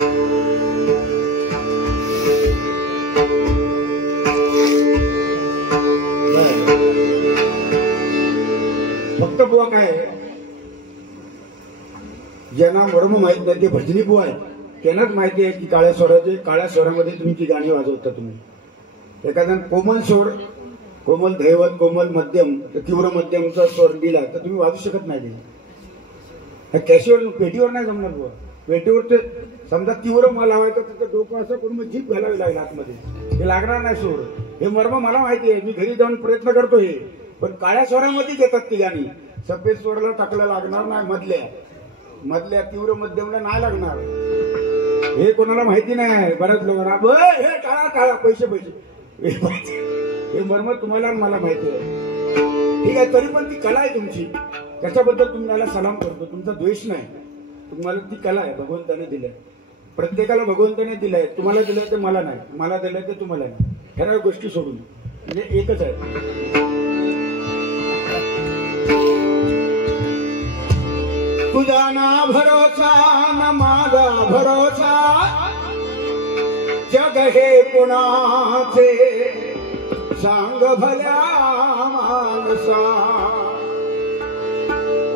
फक्त बुवा काय ज्यांना मर्म माहित नाही ते भजनी बुवा आहेत, त्यांनाच माहिती आहे की काळ्या स्वरामध्ये तुमची गाणी वाजवता तुम्ही. एखादा कोमल स्वर, कोमल धैवत, कोमल मध्यम, तीव्र मध्यमचा स्वर दिला तर तुम्ही वाजू शकत नाही. कॅशीवर पेटीवर नाही जमणार बुवा. पेटीवर ते समजा तीव्र मला लावायचं तर डोकं असं करून मग जीभ घालावी लागेल आतमध्ये, हे लागणार नाही स्वर. हे मर्म मला माहिती आहे, मी घरी जाऊन प्रयत्न करतो हे. पण काळ्या स्वरामध्येच येतात ती गाणी. सफेद स्वराला टाकला लागणार नाही, मधल्या तीव्र मध्यमला नाही लागणार. हे कोणाला माहिती नाही. बऱ्याच लोकांना हे टाळा पैसे हे मर्म तुम्हाला मला माहिती आहे. ठीक आहे, तरी पण ती कला आहे तुमची, त्याच्याबद्दल तुम्हाला सलाम करतो. तुमचा द्वेष नाही, तुम्हाला ती कला आहे, भगवंताने दिलाय. प्रत्येकाला भगवंताने दिलाय. तुम्हाला दिलंय ते मला नाही, मला दिलंय ते तुम्हाला नाही. ह्या गोष्टी सोडून म्हणजे एकच आहे. तुझा ना भरोसा न माझा भरोसा, जग हे कुणाचे सांग भल्या मानसा.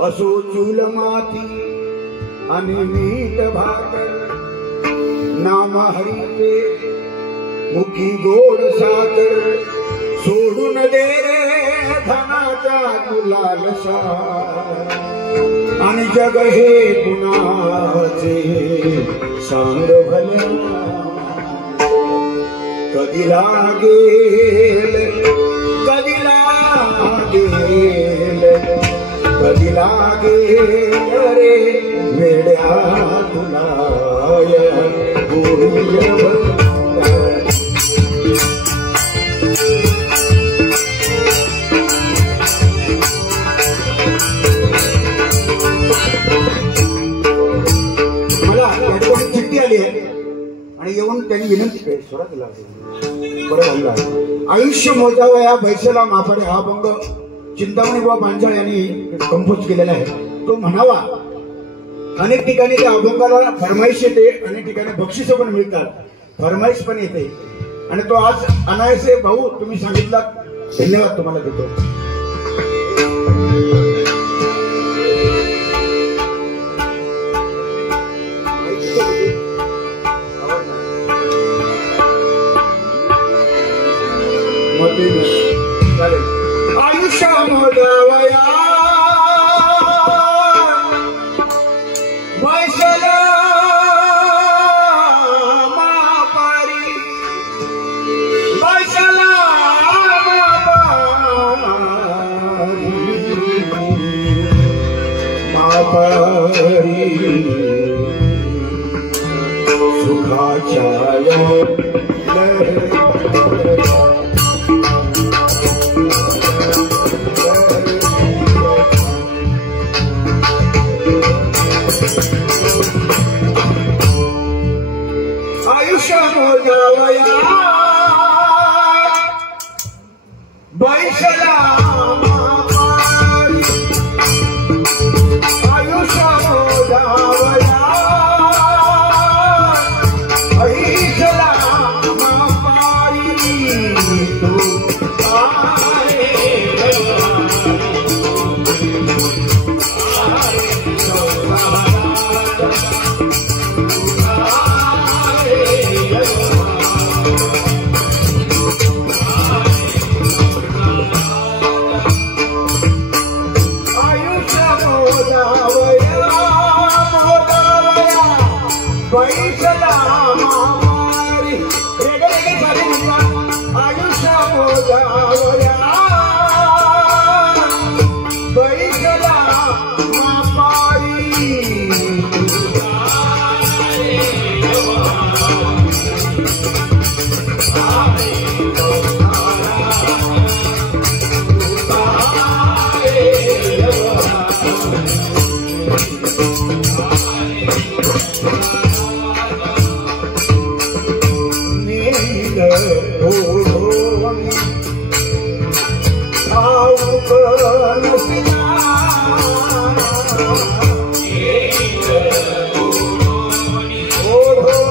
असो चूल माती आणि मीठ भाकर, नाम हरीचे मुखी गोड सागर. सोडून दे धनाच्या तुलालसा, आणि जग हे कुणाचे सांग भल्या. कधी लागेल रे वेड्या तुला चिठ्ठी आली आहे आणि येऊन त्यांनी विनंती केली. स्वरात आयुष्य मोजावं या बैसेला माफाडे हा अभंग चिंतामणी बुवा पांचाळ यांनी कंपोज केलेला आहे. तो म्हणावा. अनेक ठिकाणी त्या अभंगाला फरमाईश येते, अनेक ठिकाणी बक्षिसं पण मिळतात, फरमाईश पण येते. आणि तो आज अनायसे भाऊ तुम्ही सांगितला, धन्यवाद तुम्हाला देतो. आयुष्य मोजावया बैसला मापारी, सुखाच्या आयुष्य मोजावया बैसला मापारी, आयुष्य मोजावया बैसला मापारी. तू बैसला मापारी, आयुष्य मोजावया बैसला मापारी. Oh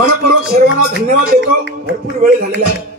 मनपूर्वक सर्वांना धन्यवाद देतो. भरपूर वेळ झालेला आहे.